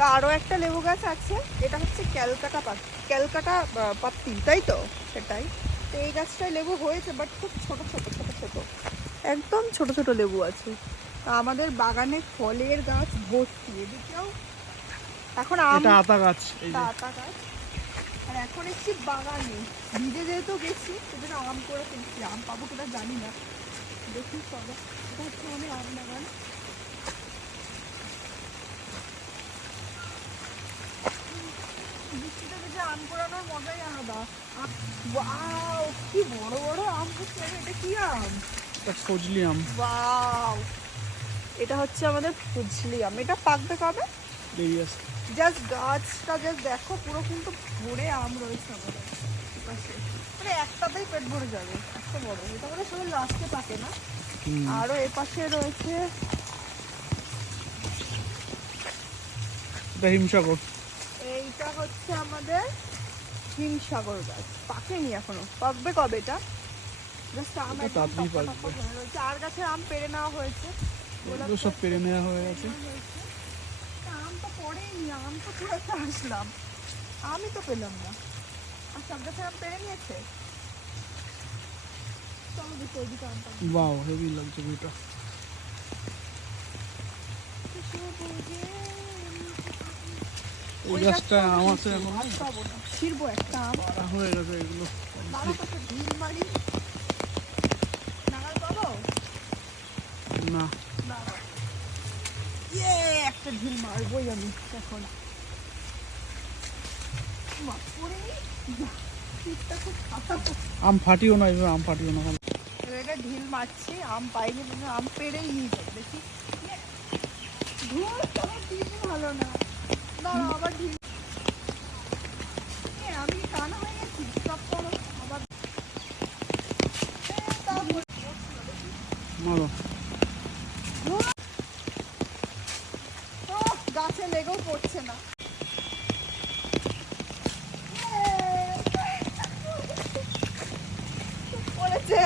তো আরও একটা লেবু গাছ আছে, এটা হচ্ছে ক্যালকাটা পাত্তি, তাই তো? সেটাই। তো এই গাছটায় লেবু হয়েছে, বাট খুব ছোট ছোট ছোট ছোট, একদম ছোট ছোট লেবু আছে। তো আমাদের বাগানে ফলের গাছ ভর্তি। এদিকেও এখন আম, এটা আতা গাছ, এই যে আতা গাছ। আর এখন এসছি বাগানে, ভিজে যেহেতু গেছি সেজন্য আম করে ফেলছি। আম পাবো কিনা জানি না, দেখি। চলো, এটা হচ্ছে আমাদের আম বাগান। বৃষ্টিতে ভেজে আম কোড়ানোর মজাই আলাদা। ওয়াও, কি বড় বড় আম হচ্ছে। এটা কি আম? এটা ফজলি আম। ওয়াও, এটা হচ্ছে আমাদের ফজলি আম। এটা পাকবে কবে? দেরি আছে। জাস্ট গাছটা জাস্ট দেখো, পুরো কিন্তু ভরে আম রয়েছে আমাদের পাশে। মানে একটাতেই পেট ভরে যাবে, এত বড়। এটা মানে সবাই লাস্টে পাকে না। আরো এ পাশে রয়েছে হিমসাগর। এইটা হচ্ছে আমাদের হিমসাগর গাছ। পাকেনি এখনো, পাকবে কবে এটা? জাস্ট আম এটা একদম তাড়াতাড়ি টপকা টপকা পাকবে। হয়ে রয়েছে। আর গাছের আম পেড়ে নেওয়া হয়েছে, এগুলো সব পেরে নেওয়া হয়ে গেছে। আম তো পড়েইনি, আম তো পুরো একটা আসলাম, আমি তো পেলাম না। আর সব গাছের আম পেড়ে নিয়েছে। চলো দেখি ওইদিকে আম পাবো। ওয়াও, হেভি লাগছে ভিউটা। এই গাছটা আম আছে এখন, আম পাবো না, ছিড়বো একটা আম। পাড়া হয়ে গেছে এগুলো। দাঁড়াও তো, একটা ঢিল মারি। নাগাল পাবো? না, দাঁড়াও, ইয়ে, একটা ঢিল মারবোই আমি এখন। মা, পড়েনি? না, শীতটা খুব খারাপ। আম ফাটিও না, এভাবে আম ফাটিও না। এবার এটা ঢিল মারছি, আম পাইনি, কিন্তু আম পেড়েই নিয়ে যাবে। দেখি। ধুর, আমার ঢিল ভালো না। দাঁড়াও, আবার ঢিল। আমি টানা হয়ে গেছি, সব করো আবার। মারো। গাছে লেগেও পড়ছে না। পড়েছে।